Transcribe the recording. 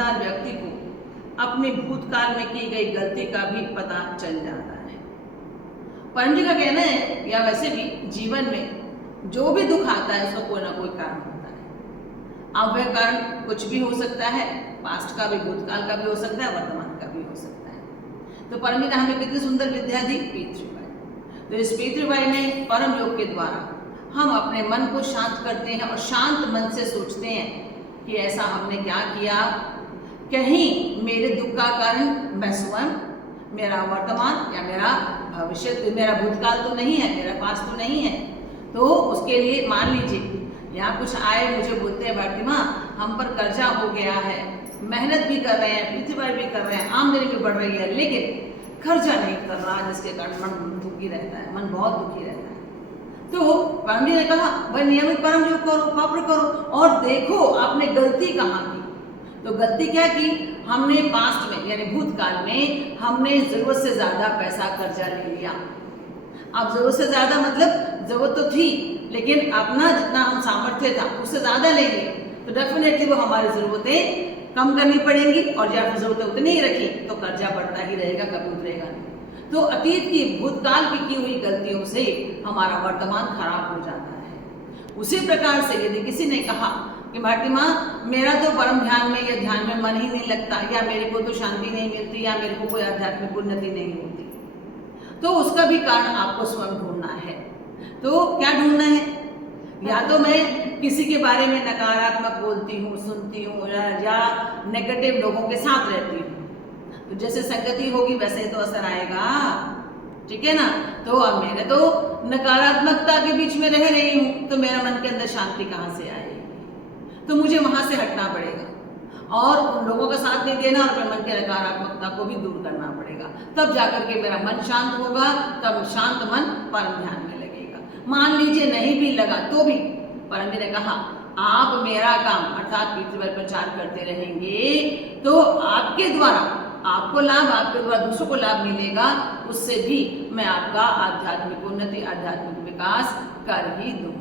समझदार व्यक्ति को अपने भूतकाल में की गई गलती का भी पता चल जाता है। परम जी का कहना है, या वैसे भी जीवन में जो भी दुख आता है उसका कोई ना कोई कारण होता है। अब वह कारण कुछ भी हो सकता है, पास्ट का भी, भूतकाल का भी हो सकता है, वर्तमान का भी हो सकता है। तो परम जी ने हमें कितनी सुंदर विद्या दी, पितृवाई। तो इस पितृवाई ने परम योग के द्वारा हम अपने मन को शांत करते हैं और शांत मन से सोचते हैं कि ऐसा हमने क्या किया, कहीं मेरे दुख का कारण मैं स्वयं, मेरा वर्तमान या मेरा भविष्य, मेरा भूतकाल तो नहीं है, मेरा पास तो नहीं है। तो उसके लिए मान लीजिए यहाँ कुछ आए, मुझे बोलते हैं भारती माँ हम पर कर्जा हो गया है, मेहनत भी कर रहे हैं, पितृवाई भी कर रहे हैं, आमदनी भी बढ़ रही है, लेकिन खर्चा नहीं कर रहा, जिसके कारण मन दुखी रहता है, मन बहुत दुखी रहता है। तो परम जी ने कहा भाई नियमित परम योग करो, पाप्र करो और देखो आपने गलती कहाँ की। तो गलती क्या की, हमने पास्ट में यानी भूतकाल में हमने जरूरत से ज्यादा पैसा कर्जा ले लिया। अब जरूरत से ज्यादा मतलब जरूरत तो थी, लेकिन अपना जितना हम सामर्थ्य था उससे ज्यादा ले लिए, तो डेफिनेटली वो हमारी जरूरतें कम करनी पड़ेंगी, और जब जरूरतें उतनी ही रखी तो कर्जा बढ़ता ही रहेगा, कभी उतरेगा नहीं। तो अतीत की, भूतकाल की हुई गलतियों से हमारा वर्तमान खराब हो जाता है। उसी प्रकार से यदि किसी ने कहा कि भारती माँ मेरा तो परम ध्यान में या ध्यान में मन ही नहीं लगता, या मेरे को तो शांति नहीं मिलती, या मेरे को कोई आध्यात्मिक उन्नति नहीं होती, तो उसका भी कारण आपको स्वयं ढूंढना है। तो क्या ढूंढना है, या तो मैं किसी के बारे में नकारात्मक बोलती हूँ, सुनती हूँ, या नेगेटिव लोगों के साथ रहती हूँ, तो जैसे संगति होगी वैसे तो असर आएगा, ठीक है ना। तो अब मैंने तो नकारात्मकता के बीच में रह रही हूँ, तो मेरा मन के अंदर शांति कहाँ से आएगी, तो मुझे वहां से हटना पड़ेगा और उन लोगों का साथ नहीं देना, और अपने मन की नकारात्मकता को भी दूर करना पड़ेगा, तब जाकर के मेरा मन शांत होगा, तब शांत मन परम ध्यान में लगेगा। मान लीजिए नहीं भी लगा तो भी परम जी ने कहा आप मेरा काम अर्थात पितृवाई प्रचार करते रहेंगे तो आपके द्वारा आपको लाभ, आपके द्वारा दूसरों को लाभ मिलेगा, उससे भी मैं आपका आध्यात्मिक उन्नति, आध्यात्मिक विकास कर ही दूंगा।